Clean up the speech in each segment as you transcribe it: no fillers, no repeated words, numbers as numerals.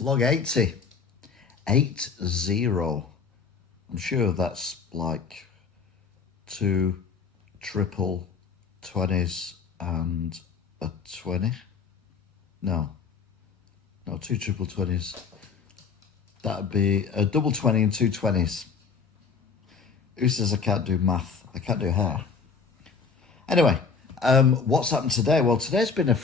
Vlog 80. 80. I'm sure that's like 2 triple 20s and a 20. No, 2 triple 20s. That'd be a double 20 and 2 20s. Who says I can't do math? I can't do hair. Anyway, what's happened today? Well, today's been a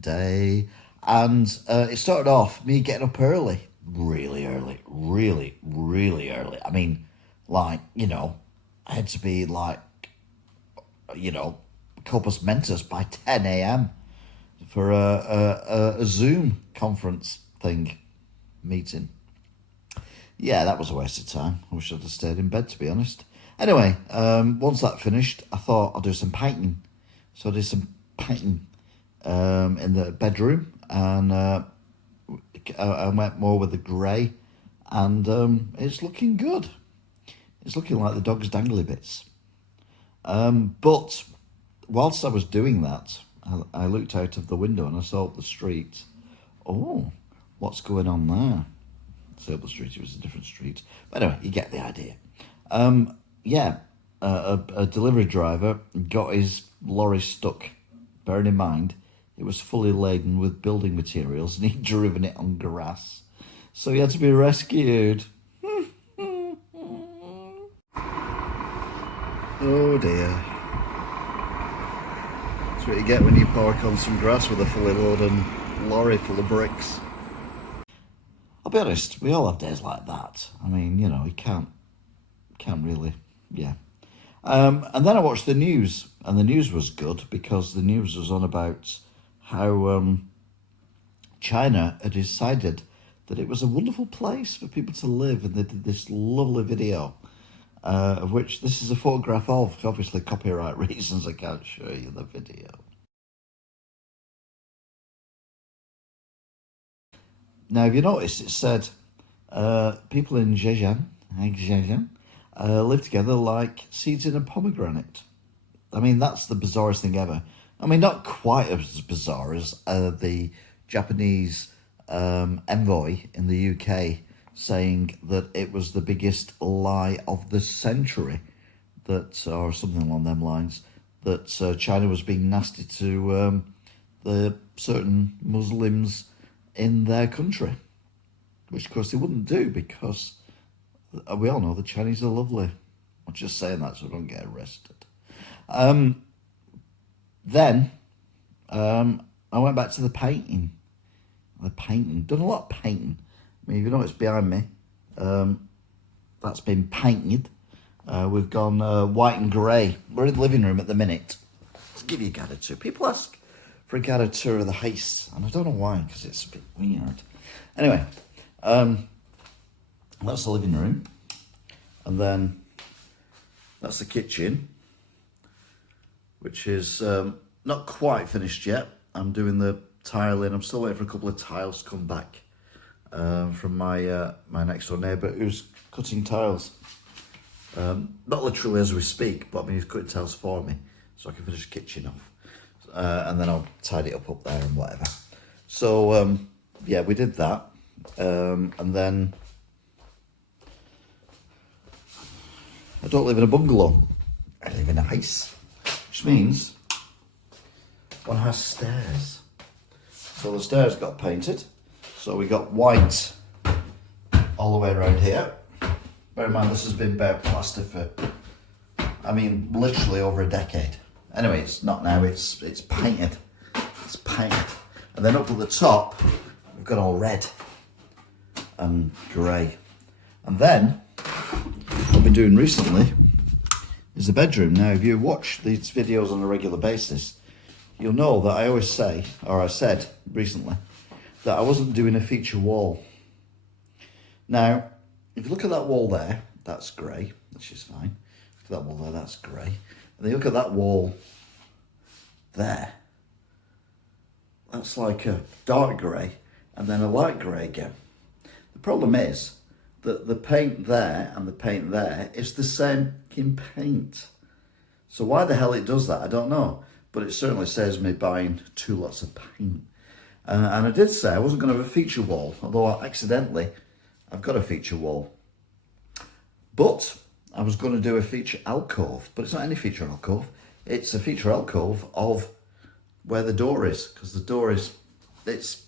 day, and it started off me getting up early, really early. I mean, like, I had to be like, corpus mentis by 10 a.m. for a Zoom conference meeting. Yeah, that was a waste of time. I wish I'd have stayed in bed, to be honest. Anyway, once that finished, I thought I'll do some painting. So I did some painting in the bedroom, and I went more with the grey, and it's looking good. It's looking like the dog's dangly bits. But whilst I was doing that, I looked out of the window and I saw up the street. Oh, what's going on there? I saw up the street, it was a different street. But anyway, you get the idea. A delivery driver got his lorry stuck. Bearing in mind, it was fully laden with building materials and he'd driven it on grass. So he had to be rescued. Oh dear. That's what you get when you park on some grass with a fully loaded lorry full of bricks. I'll be honest, we all have days like that. I mean, you can't really, yeah. And then I watched the news, and the news was good because the news was on about how China had decided that it was a wonderful place for people to live, and they did this lovely video, of which this is a photograph of. Obviously, copyright reasons, I can't show you the video. Now, if you notice, it said people in Zhejiang live together like seeds in a pomegranate. I mean, that's the bizarrest thing ever. I mean, not quite as bizarre as the Japanese envoy in the UK saying that it was the biggest lie of the century, that, or something along them lines, that China was being nasty to the certain Muslims in their country, which of course they wouldn't do because we all know the Chinese are lovely. I'm just saying that so I don't get arrested. Then I went back to the painting. Done a lot of painting. I mean, if you know it's behind me, that's been painted. We've gone white and grey. We're in the living room at the minute. Let's give you a guided tour. People ask for a guided tour of the house, and I don't know why, because it's a bit weird. Anyway, that's the living room, and then that's the kitchen, which is not quite finished yet. I'm doing the tiling. I'm still waiting for a couple of tiles to come back from my my next door neighbour who's cutting tiles. Not literally as we speak, but I mean he's cutting tiles for me so I can finish the kitchen off. And then I'll tidy it up there and whatever. So, yeah, we did that. And then I don't live in a bungalow. I live in a house, which means one has stairs. So the stairs got painted. So we got white all the way around here. Bear in mind, this has been bare plaster for, I mean, literally over a decade. Anyway, it's not now, it's painted. It's painted. And then up at the top, we've got all red and grey. And then, what I've been doing recently is the bedroom. Now, if you watch these videos on a regular basis, you'll know that I always say, or I said recently, that I wasn't doing a feature wall. Now, if you look at that wall there, that's grey, which is fine. Look at that wall there, that's grey. And then you look at that wall there, that's like a dark grey and then a light grey again. The problem is that the paint there and the paint there is the same in paint. So why the hell it does that, I don't know. But it certainly saves me buying 2 lots of paint. And I did say I wasn't going to have a feature wall, although accidentally I've got a feature wall. But I was going to do a feature alcove, but it's not any feature alcove. It's a feature alcove of where the door is, because the door is, it's,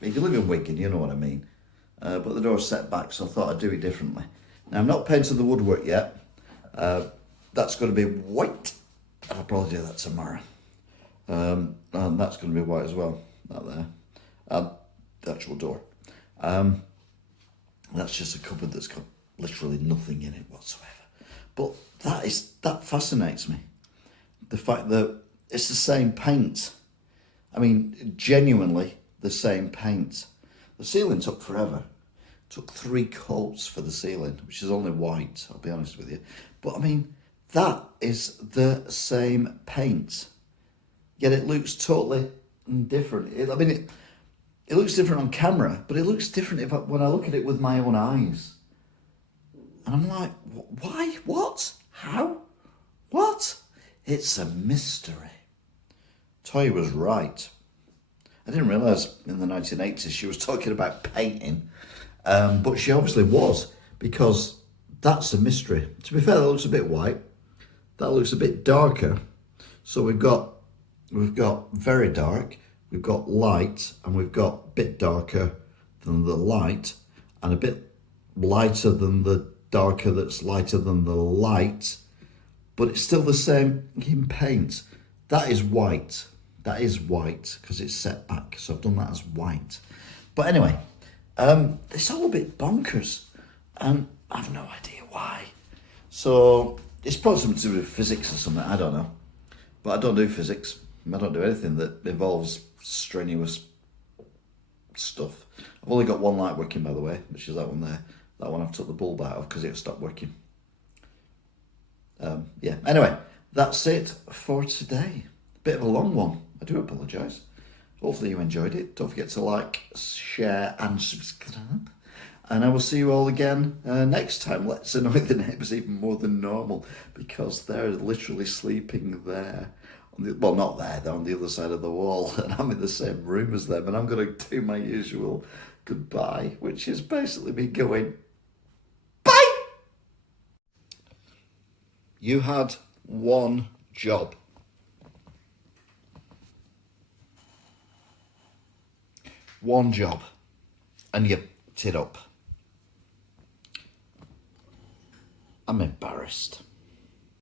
if you live in Wigan, you know what I mean. But the door's set back, so I thought I'd do it differently. Now, I'm not painted the woodwork yet. That's going to be white. I'll probably do that tomorrow. And that's going to be white as well, that there. The actual door. That's just a cupboard that's got literally nothing in it whatsoever. But that fascinates me. The fact that it's the same paint. I mean, genuinely the same paint. The ceiling took forever. It took 3 coats for the ceiling, which is only white, I'll be honest with you. But I mean, that is the same paint. Yet it looks totally different. It looks different on camera, but it looks different when I look at it with my own eyes. And I'm like, why? What? How? What? It's a mystery. Toya was right. I didn't realise in the 1980s she was talking about painting, but she obviously was, because that's a mystery. To be fair, that looks a bit white. That looks a bit darker. So we've got very dark, we've got light, and we've got a bit darker than the light, and a bit lighter than the darker that's lighter than the light, but it's still the same in paint. That is white. That is white because it's set back. So I've done that as white. But anyway, it's all a bit bonkers, and I have no idea why. So it's probably something to do with physics or something. I don't know. But I don't do physics. I don't do anything that involves strenuous stuff. I've only got one light working, by the way, which is that one there. That one I've took the bulb out of because it stopped working. Yeah, anyway, that's it for today. Bit of a long one. I do apologise. Hopefully you enjoyed it. Don't forget to like, share and subscribe. And I will see you all again next time. Let's annoy the neighbours even more than normal because they're literally sleeping there. Well, not there, they're on the other side of the wall, and I'm in the same room as them, and I'm going to do my usual goodbye, which is basically me going, bye! You had one job. One job, and you fucked it up. I'm embarrassed.